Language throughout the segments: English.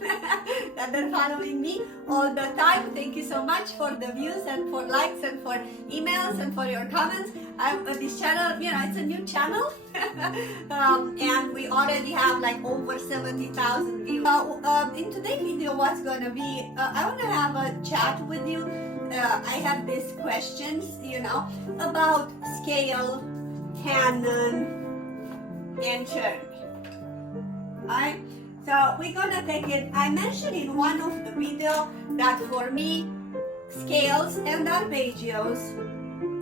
that are following me all the time. Thank you so much for the views and for likes and for emails and for your comments. This channel, you know, it's a new channel and we already have like over 70,000 views. In today's video, what's going to be, I want to have a chat with you. I have these questions, you know, about scale, HANON, and Czerny. Alright, so we're gonna take it. I mentioned in one of the videos that for me, scales and arpeggios,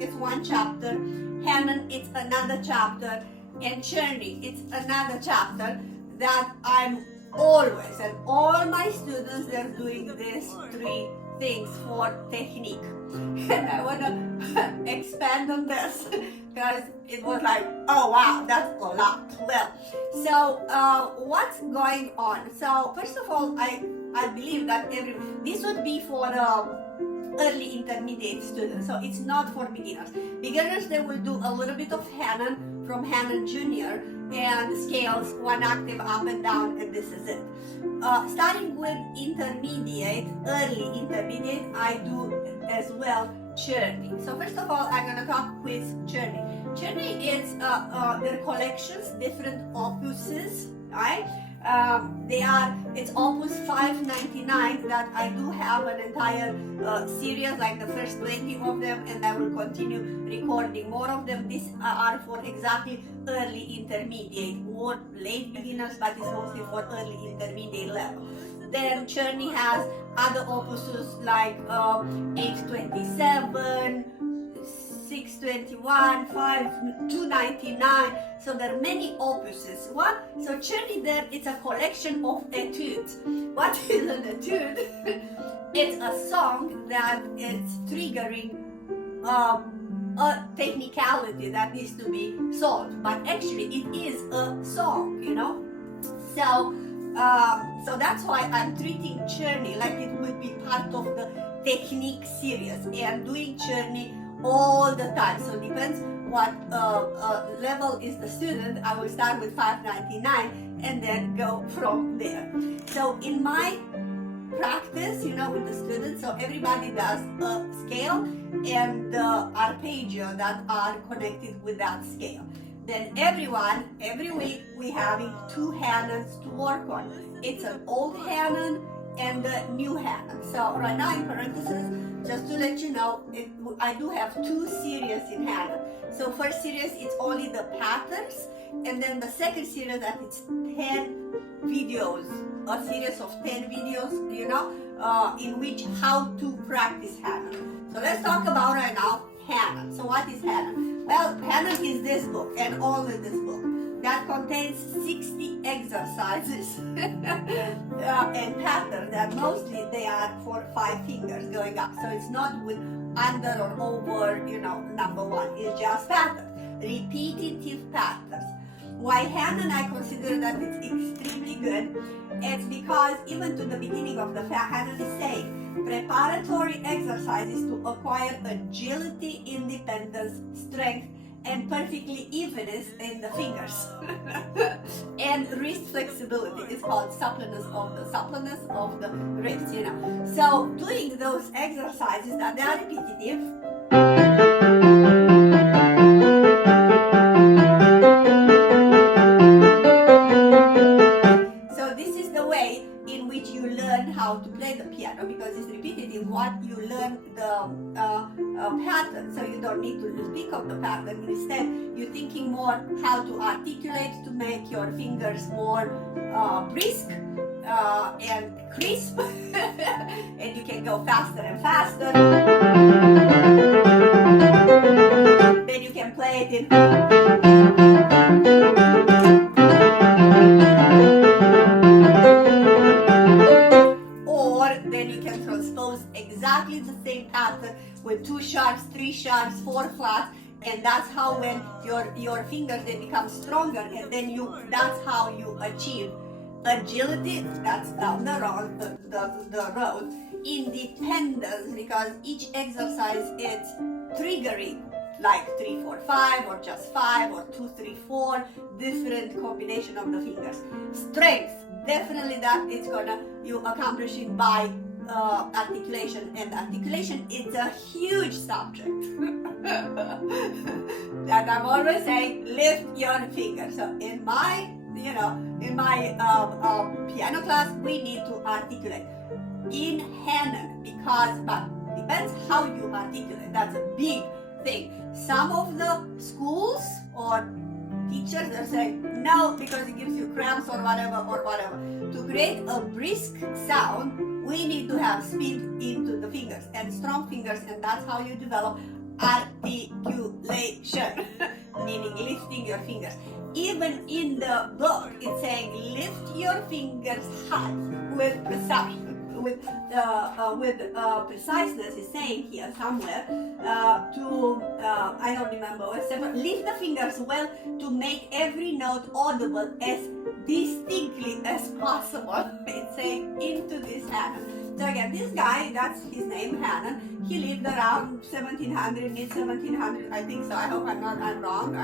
it's one chapter, HANON, it's another chapter, and Czerny, it's another chapter that I'm always, and all my students, they're doing these three things for technique. And I want to expand on this because it was like, oh wow, that's a lot. Well, so what's going on? So first of all, I believe that this would be for early intermediate students, so it's not for beginners. Beginners, they will do a little bit of HANON from HANON Junior and scales one octave up and down, and this is it. Starting with intermediate, early intermediate, I do as well Czerny. So first of all, I'm going to talk with Czerny. Czerny is their collections, different opuses, right? It's opus 599 that I do have an entire series, like the first 20 of them, and I will continue recording more of them. These are for exactly early intermediate, or late beginners, but it's mostly for early intermediate level. Then Czerny has other opuses like 827, 621, 299. So there are many opuses. What? So Czerny there, it's a collection of etudes. What is an etude? It's a song that is triggering a technicality that needs to be solved, but actually it is a song, you know. So that's why I'm treating Czerny like it would be part of the technique series, and doing Czerny all the time. So it depends what level is the student. I will start with 599 and then go from there. So in my practice, you know, with the students, so everybody does a scale and the arpeggio that are connected with that scale. Then everyone, every week, we having two HANONs to work on. It's an old HANON and a new HANON. So right now, in parentheses, just to let you know, I do have two series in HANON. So first series, it's only the patterns, and then the second series that it's 10 videos, a series of 10 videos, you know, in which how to practice HANON. So let's talk about right now HANON. So what is HANON? Well, HANON is this book, and only this book, that contains 60 exercises and patterns that mostly they are for 5 fingers going up. So it's not with under or over, you know, number 1. It's just patterns, repetitive patterns. Why HANON I consider that it's extremely good? It's because even to the beginning of the HANON is saying preparatory exercises to acquire agility, independence, strength, and perfectly evenness in the fingers and wrist flexibility. It's called suppleness of the wrist, you know. So doing those exercises that they are repetitive, so this is the way in which you learn how to play the piano, because it's repetitive. What you learn the pattern, so you don't need to pick up the pattern. Instead, you're thinking more how to articulate to make your fingers more brisk and crisp, and you can go faster and faster. Then you can play it in. Exactly the same pattern with 2 sharps, 3 sharps, 4 flats, and that's how when your fingers they become stronger, and then that's how you achieve agility. That's down the road. Independence, because each exercise is triggering like 3, 4, 5, or just 5, or 2, 3, 4, different combination of the fingers. Strength, definitely that is gonna you accomplish it by articulation, and articulation is a huge subject. That I'm always saying, lift your fingers. So in my piano class, we need to articulate in HANON, because but depends how you articulate. That's a big thing. Some of the schools or teachers are saying no because it gives you cramps or whatever. To create a brisk sound, we need to have speed into the fingers and strong fingers, and that's how you develop articulation, meaning lifting your fingers. Even in the book, it's saying lift your fingers high with precision. With preciseness is saying here somewhere I don't remember what it but lift the fingers well to make every note audible as distinctly as possible. It's saying into this HANON. So again, this guy, that's his name, HANON. He lived around 1700, mid 1700, I think so. I hope I'm not wrong.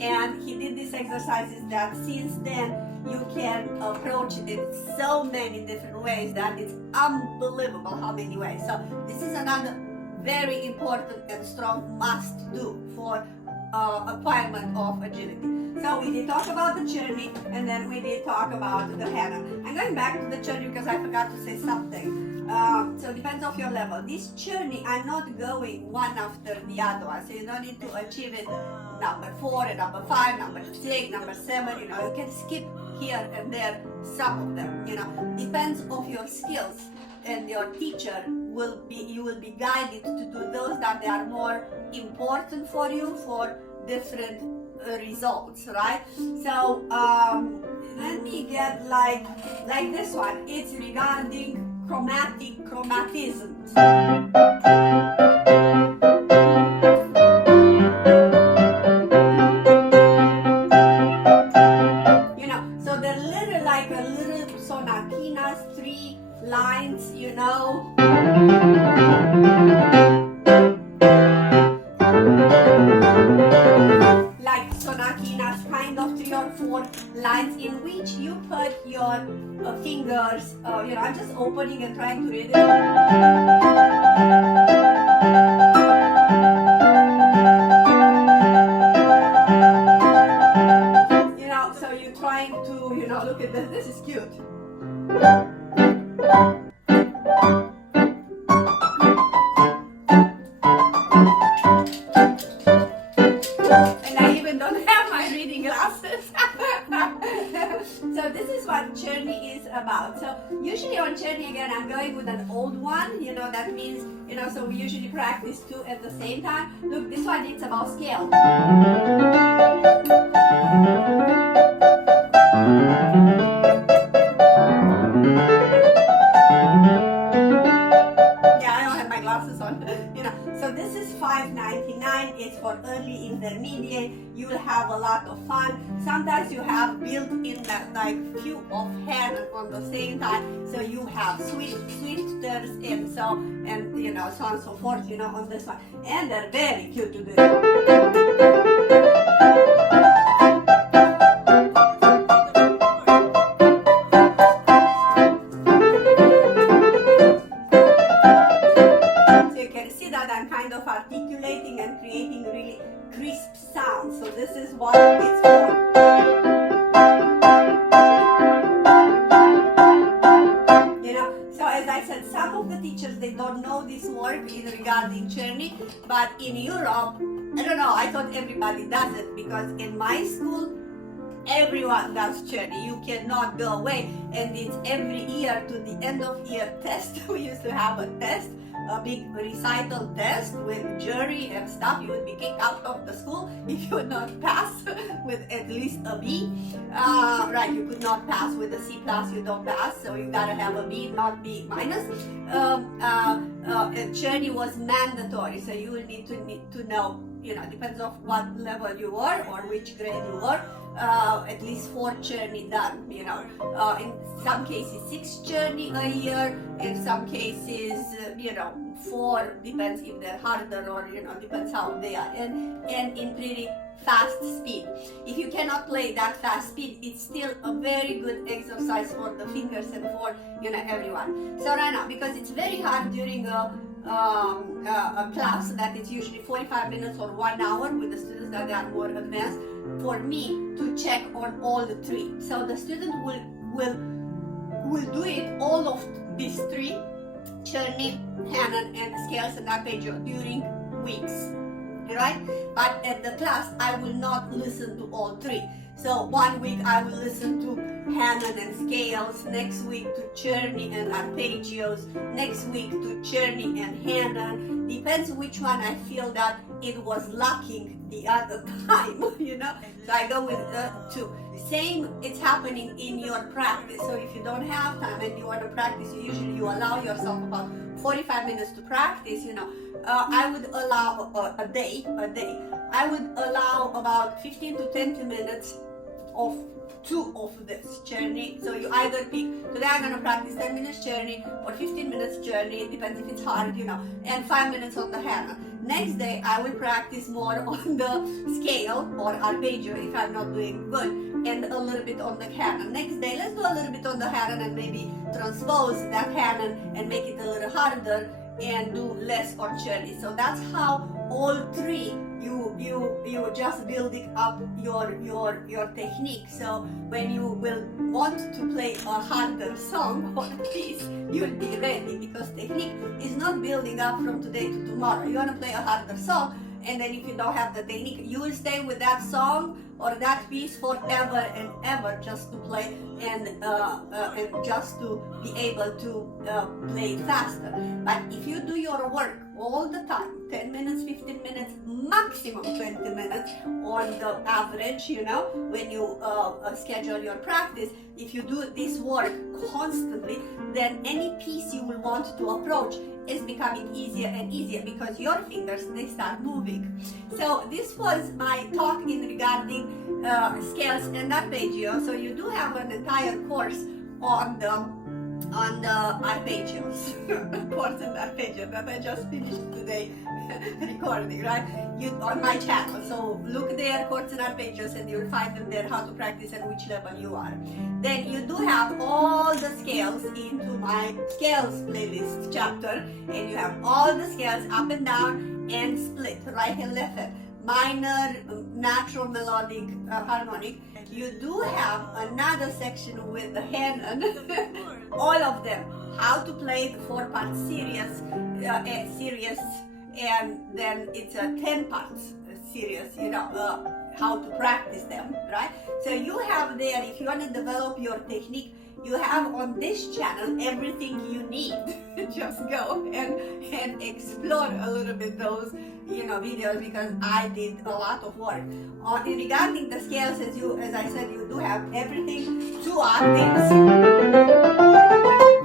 And he did these exercises that since then you can approach it in so many different ways that it's unbelievable how many ways. So this is another very important and strong must do for acquirement of agility. So we did talk about the Czerny, and then we did talk about the HANON. I'm going back to the Czerny because I forgot to say something. So it depends on your level. This Czerny, I'm not going one after the other one. So you don't need to achieve it number 4 and number 5, number 6, number 7. You can skip here and there some of them. Depends on your skills, and your teacher you will be guided to do those that they are more important for you for different results, right? So let me get like this one. It's regarding chromatisms. So they're like a little sonatinas, 3 lines, like sonatinas, kind of 3 or 4 lines in which you put your fingers, I'm just opening and trying to read it. So you're trying to, look at this, this is cute. And I even don't have my reading glasses. So this is what Czerny is about. So usually on Czerny, again, I'm going with an old one, that means, so we usually practice 2 at the same time. Look, this one, it's about scale. So this is $5.99. It's for early intermediate. You will have a lot of fun. Sometimes you have built-in like few of HANON on the same time. So you have swifters and so on and so forth. On this one, and they're very cute to do. Articulating and creating really crisp sounds. So this is what it's for. So as I said, some of the teachers, they don't know this work in regarding Czerny, but in Europe, I don't know, I thought everybody does it because in my school, everyone does Czerny. You cannot go away, and it's every year to the end of year test. We used to have a test, a big recital test with jury and stuff. You would be kicked out of the school if you would not pass with at least a B. Right, you could not pass with a C+, you don't pass, so you gotta have a B, not B minus. Czerny was mandatory, so you will need to know, depends on what level you were or which grade you were. At least 4 Czerny done, in some cases 6 Czerny a year, in some cases, 4, depends if they're harder or, you know, depends how they are, and in pretty fast speed. If you cannot play that fast speed, it's still a very good exercise for the fingers and for, you know, everyone. So right now, because it's very hard during a class that is usually 45 minutes or 1 hour with the students that are more advanced, for me to check on all the 3. So the student will do it, all of these 3, Czerny, HANON, and scales and arpeggio, during weeks, right? But at the class, I will not listen to all 3. So 1 week I will listen to HANON and scales, next week to Czerny and arpeggios, next week to Czerny and HANON. Depends which one I feel that it was lacking the other time, you know. So I go with the 2. Same, it's happening in your practice. So if you don't have time and you want to practice, you allow yourself about 45 minutes to practice, you know. I would allow a day. I would allow about 15 to 20 minutes of 2 of this Czerny. So you either pick, today I'm going to practice 10 minutes Czerny or 15 minutes Czerny, it depends if it's hard, you know, and 5 minutes on the HANON. Next day I will practice more on the scale or arpeggio if I'm not doing good, and a little bit on the HANON. Next day let's do a little bit on the HANON and maybe transpose that HANON and make it a little harder and do less on Czerny. So that's how all 3 you just building up your technique. So when you will want to play a harder song or a piece, you'll be ready, because technique is not building up from today to tomorrow. You want to play a harder song, and then if you don't have the technique, you will stay with that song or that piece forever and ever, just to play and just to be able to play faster. But if you do your work all the time, 10 minutes, 15 minutes, maximum 20 minutes on the average, you know, when you schedule your practice, if you do this work constantly, then any piece you will want to approach is becoming easier and easier, because your fingers, they start moving. So this was my talk in regarding scales and arpeggio. So you do have an entire course on the arpeggios, chords and arpeggios, that I just finished today recording, right? On my channel. So look there, chords and arpeggios, and you'll find them there, how to practice and which level you are. Then you do have all the scales into my scales playlist chapter, and you have all the scales up and down and split, right and left hand, minor, natural, melodic, harmonic. You do have another section with the HANON, all of them, how to play the 4-part series, and then it's a 10 parts series, you know, how to practice them, right? So you have there, if you want to develop your technique, you have on this channel everything you need. Just go and explore a little bit those, you know, videos, because I did a lot of work. Regarding the scales, as I said, you do have everything, 2 octaves,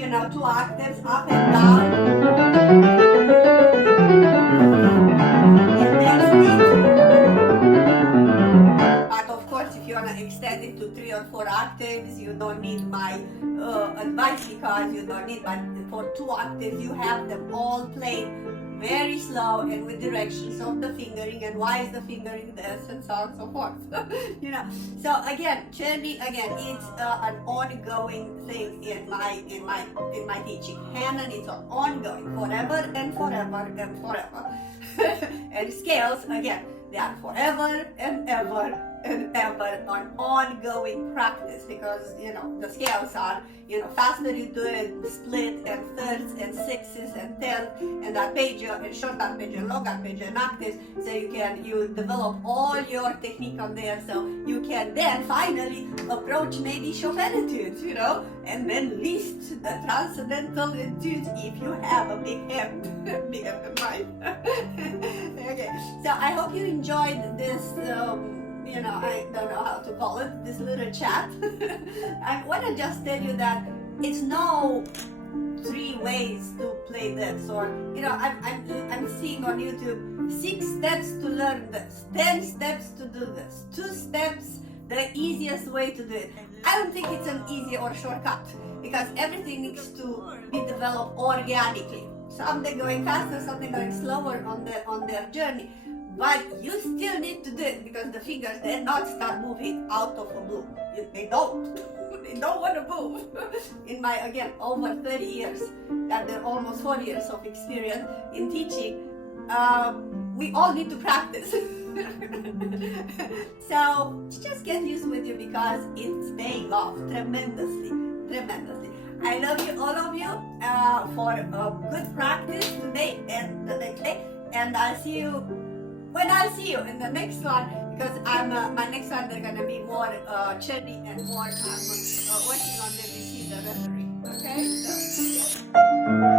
you know, 2 octaves up and down. If you want to extend it to 3 or 4 octaves, you don't need my advice, because you don't need, but for 2 octaves you have them all played very slow and with directions of the fingering, and why is the fingering this, and so on and so forth. You know, so again, Czerny, it's an ongoing thing in my teaching. HANON is an ongoing, forever and forever and forever. And scales, again, they are forever and ever and ever on ongoing practice, because, you know, the scales are, you know, faster you do it, split and thirds and sixes and tenths, and arpeggio and short arpeggio, long arpeggio and octaves. So you develop all your technique on there, so you can then finally approach maybe Chopin etudes, you know, and then list the transcendental etudes if you have a big hand, bigger than mine. Okay, so I hope you enjoyed this. You know, I don't know how to call it, this little chat. I want to just tell you that it's no 3 ways to play this, or, you know, I'm seeing on YouTube 6 steps to learn this, 10 steps to do this, 2 steps, the easiest way to do it. I don't think it's an easy or shortcut, because everything needs to be developed organically. some they're going faster, some they're going slower on their journey. But you still need to do it because the fingers, they're not start moving out of the blue. They don't. They don't want to move. In my, again, over 30 years, and almost 4 years of experience in teaching, we all need to practice. So just get used with you because it's paying off tremendously, tremendously. I love you, all of you, for good practice today and the next day. And I'll see you when I'll see you in the next one, because my next one they're gonna be more Czerny and more I'm working on the receiver referee. Okay, so yeah.